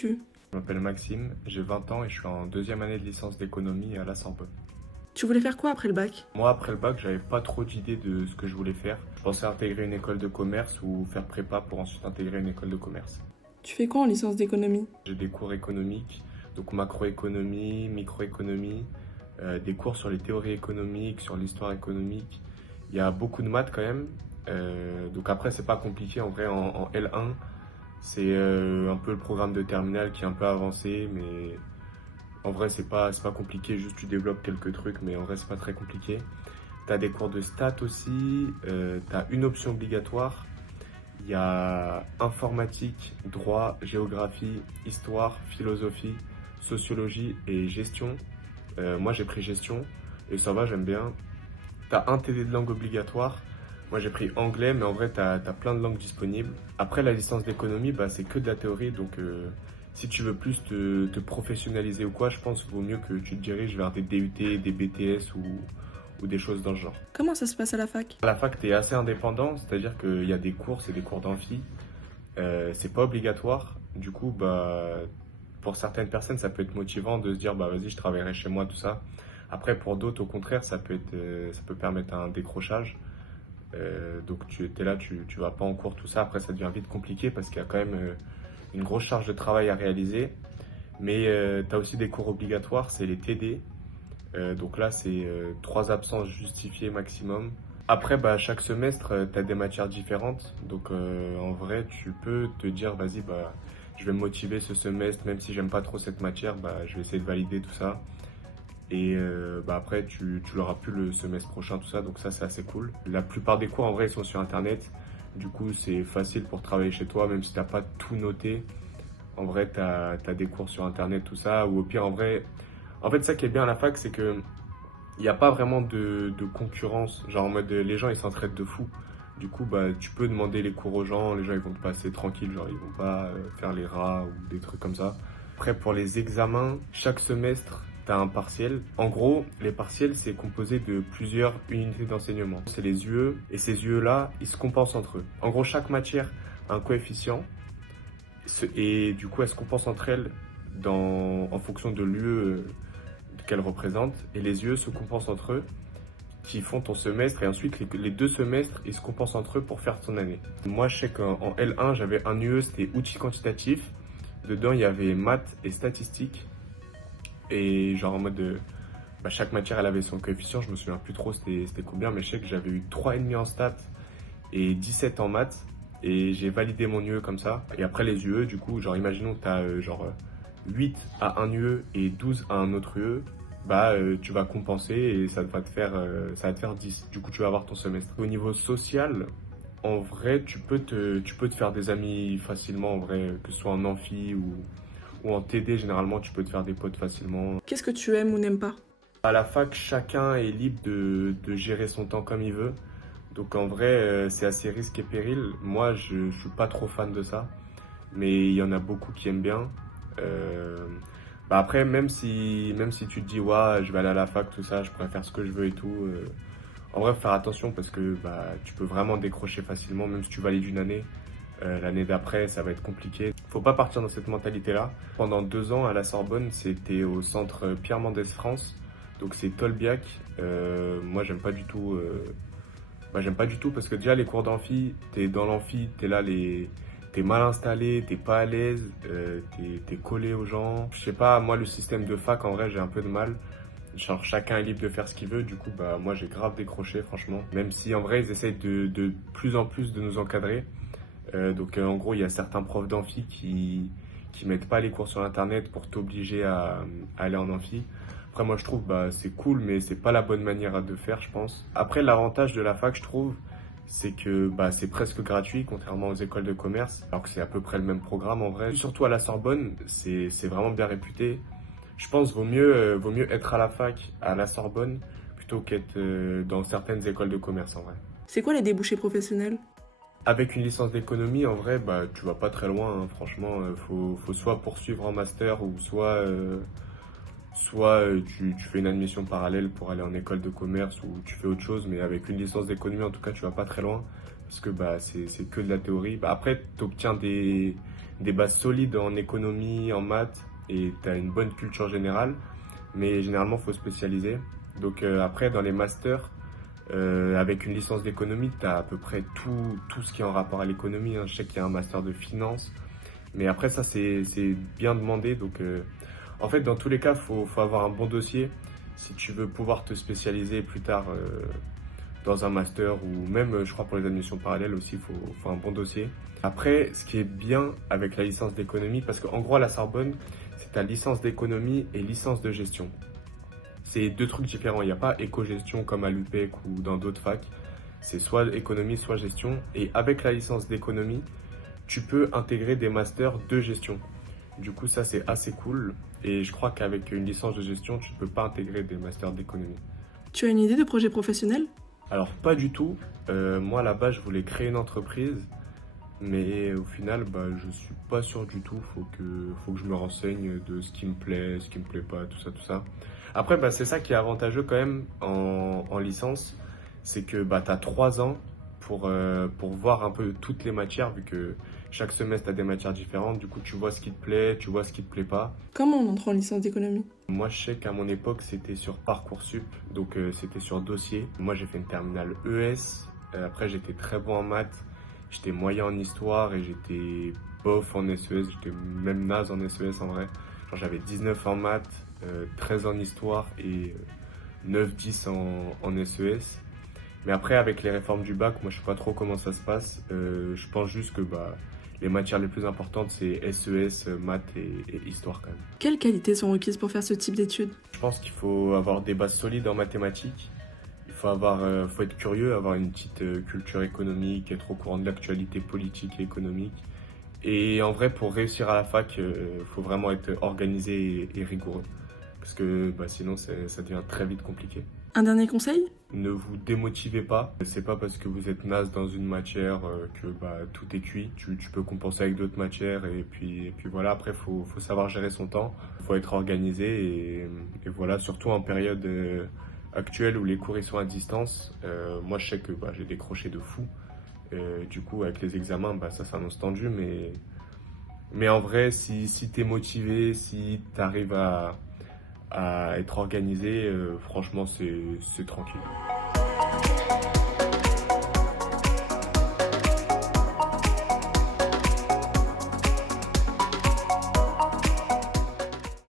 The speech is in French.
fais-tu? Je m'appelle Maxime, j'ai 20 ans et je suis en deuxième année de licence d'économie à la Sorbonne. Tu voulais faire quoi après le bac? Moi, après le bac, j'avais pas trop d'idées de ce que je voulais faire. Je pensais intégrer une école de commerce ou faire prépa pour ensuite intégrer une école de commerce. Tu fais quoi en licence d'économie? J'ai des cours économiques, donc macroéconomie, microéconomie, des cours sur les théories économiques, sur l'histoire économique. Il y a beaucoup de maths quand même. Donc après, c'est pas compliqué en vrai en L1. C'est un peu le programme de terminale qui est un peu avancé, mais en vrai, c'est pas compliqué, juste tu développes quelques trucs, mais en vrai, c'est pas très compliqué. Tu as des cours de stats aussi, tu as une option obligatoire. Il y a informatique, droit, géographie, histoire, philosophie, sociologie et gestion. Moi, j'ai pris gestion et ça va, j'aime bien. Tu as un TD de langue obligatoire. Moi, j'ai pris anglais, mais en vrai, tu as plein de langues disponibles. Après, la licence d'économie, bah, c'est que de la théorie, donc si tu veux plus te professionnaliser ou quoi, je pense qu'il vaut mieux que tu te diriges vers des DUT, des BTS ou des choses dans ce genre. Comment ça se passe à la fac? À la fac, tu es assez indépendant, c'est-à-dire qu'il y a des cours, c'est des cours d'amphi. C'est pas obligatoire. Du coup, bah, pour certaines personnes, ça peut être motivant de se dire, bah vas-y, je travaillerai chez moi, tout ça. Après, pour d'autres, au contraire, ça peut permettre un décrochage. Donc tu es là, tu vas pas en cours, tout ça. Après, ça devient vite compliqué parce qu'il y a quand même une grosse charge de travail à réaliser. Mais tu as aussi des cours obligatoires, c'est les TD. Donc là, c'est 3 absences justifiées maximum. Après, bah, chaque semestre, tu as des matières différentes. Donc en vrai, tu peux te dire, vas-y, bah, je vais me motiver ce semestre, même si j'aime pas trop cette matière, bah, je vais essayer de valider tout ça. Et bah, après, tu l'auras plus le semestre prochain, tout ça. Donc ça, c'est assez cool. La plupart des cours, en vrai, ils sont sur Internet. Du coup, c'est facile pour travailler chez toi, même si t'as pas tout noté. En vrai, tu as des cours sur Internet, tout ça. Ou au pire, en vrai, en fait, ça qui est bien à la fac, c'est que il n'y a pas vraiment de concurrence. Genre en mode, les gens, ils s'entraident de fou. Du coup, bah, tu peux demander les cours aux gens. Les gens, ils vont te passer tranquille. Genre, ils vont pas faire les rats ou des trucs comme ça. Après, pour les examens, chaque semestre, tu as un partiel. En gros, les partiels, c'est composé de plusieurs unités d'enseignement. C'est les UE. Et ces UE-là, ils se compensent entre eux. En gros, chaque matière a un coefficient. Et du coup, elles se compensent entre elles en fonction de l'UE qu'elles représentent. Et les UE se compensent entre eux, qui font ton semestre. Et ensuite, les deux semestres, ils se compensent entre eux pour faire ton année. Moi, je sais qu'en L1, j'avais un UE, c'était outils quantitatifs. Dedans, il y avait maths et statistiques. Et genre en mode, bah, chaque matière, elle avait son coefficient. Je me souviens plus trop c'était combien, mais je sais que j'avais eu 3,5 en stats et 17 en maths. Et j'ai validé mon UE comme ça. Et après les UE, du coup, genre imaginons que tu as genre 8 à un UE et 12 à un autre UE, bah tu vas compenser et ça va te faire 10. Du coup, tu vas avoir ton semestre. Au niveau social, en vrai, tu peux te faire des amis facilement, en vrai, que ce soit en amphi ou en TD, généralement, tu peux te faire des potes facilement. Qu'est-ce que tu aimes ou n'aimes pas? À la fac, chacun est libre de gérer son temps comme il veut. Donc en vrai, c'est assez risque et péril. Moi, je suis pas trop fan de ça, mais il y en a beaucoup qui aiment bien. Euh, Bah après, même si tu te dis, ouais, je vais aller à la fac, tout ça, je pourrais faire ce que je veux et tout. En vrai, faut faire attention parce que bah, tu peux vraiment décrocher facilement, même si tu valides une année. L'année d'après, ça va être compliqué. Faut pas partir dans cette mentalité-là. Pendant 2 ans à la Sorbonne, c'était au centre Pierre Mendès France. Donc c'est Tolbiac. Moi, j'aime pas du tout. Bah, j'aime pas du tout parce que déjà les cours d'amphi, t'es dans l'amphi, t'es mal installé, t'es pas à l'aise, t'es collé aux gens. Je sais pas, moi le système de fac en vrai j'ai un peu de mal. Genre chacun est libre de faire ce qu'il veut, du coup bah moi j'ai grave décroché franchement. Même si en vrai ils essayent de plus en plus de nous encadrer. Donc en gros il y a certains profs d'amphi qui mettent pas les cours sur internet pour t'obliger à aller en amphi. Après, moi, je trouve bah, c'est cool, mais c'est pas la bonne manière de faire, je pense. Après, l'avantage de la fac, je trouve, c'est que bah, c'est presque gratuit, contrairement aux écoles de commerce, alors que c'est à peu près le même programme en vrai. Surtout à la Sorbonne, c'est vraiment bien réputé. Je pense vaut mieux être à la fac, à la Sorbonne, plutôt qu'être dans certaines écoles de commerce en vrai. C'est quoi les débouchés professionnels? Avec une licence d'économie, en vrai, bah, tu vas pas très loin, hein. Franchement, faut soit poursuivre en master ou soit tu fais une admission parallèle pour aller en école de commerce ou tu fais autre chose, mais avec une licence d'économie, en tout cas, tu vas pas très loin parce que bah, c'est que de la théorie. Bah, après, tu obtiens des bases solides en économie, en maths, et tu as une bonne culture générale, mais généralement, il faut spécialiser. Donc après, dans les masters, avec une licence d'économie, tu as à peu près tout ce qui est en rapport à l'économie, hein. Je sais qu'il y a un master de finance, mais après ça, c'est bien demandé. Donc en fait, dans tous les cas, faut avoir un bon dossier si tu veux pouvoir te spécialiser plus tard dans un master ou même, je crois, pour les admissions parallèles aussi, faut un bon dossier. Après, ce qui est bien avec la licence d'économie, parce qu'en gros, à la Sorbonne, c'est ta licence d'économie et licence de gestion. C'est deux trucs différents. Il n'y a pas éco-gestion comme à l'UPEC ou dans d'autres facs. C'est soit économie, soit gestion. Et avec la licence d'économie, tu peux intégrer des masters de gestion. Du coup, ça, c'est assez cool. Et je crois qu'avec une licence de gestion, tu ne peux pas intégrer des masters d'économie. Tu as une idée de projet professionnel? Alors, pas du tout. Moi, là-bas, je voulais créer une entreprise. Mais au final, je suis pas sûr du tout. Faut que je me renseigne de ce qui me plaît, ce qui me plaît pas, tout ça, tout ça. Après, c'est ça qui est avantageux quand même en licence, c'est que tu as 3 ans pour voir un peu toutes les matières, vu que chaque semestre, tu as des matières différentes. Du coup, tu vois ce qui te plaît, tu vois ce qui te plaît pas. Comment on entre en licence d'économie? Moi, je sais qu'à mon époque, c'était sur Parcoursup, donc c'était sur dossier. Moi, j'ai fait une terminale ES. Après, j'étais très bon en maths. J'étais moyen en histoire et j'étais bof en SES, j'étais même naze en SES en vrai. Genre j'avais 19 en maths, 13 en histoire et 9-10 en SES. Mais après avec les réformes du bac, moi je sais pas trop comment ça se passe. Je pense juste que les matières les plus importantes c'est SES, maths et histoire quand même. Quelles qualités sont requises pour faire ce type d'études? Je pense qu'il faut avoir des bases solides en mathématiques. Faut être curieux, avoir une petite culture économique, être au courant de l'actualité politique et économique. Et en vrai, pour réussir à la fac, faut vraiment être organisé et rigoureux. Parce que sinon, ça devient très vite compliqué. Un dernier conseil? Ne vous démotivez pas. C'est pas parce que vous êtes naze dans une matière que tout est cuit. Tu peux compenser avec d'autres matières. Et puis voilà, après, faut savoir gérer son temps. Faut être organisé. Et voilà, surtout en période actuelle où les cours ils sont à distance. Moi, je sais que j'ai décroché de fou. Du coup, avec les examens, ça s'annonce tendu. Mais en vrai, si tu es motivé, si tu arrives à être organisé, franchement, c'est tranquille.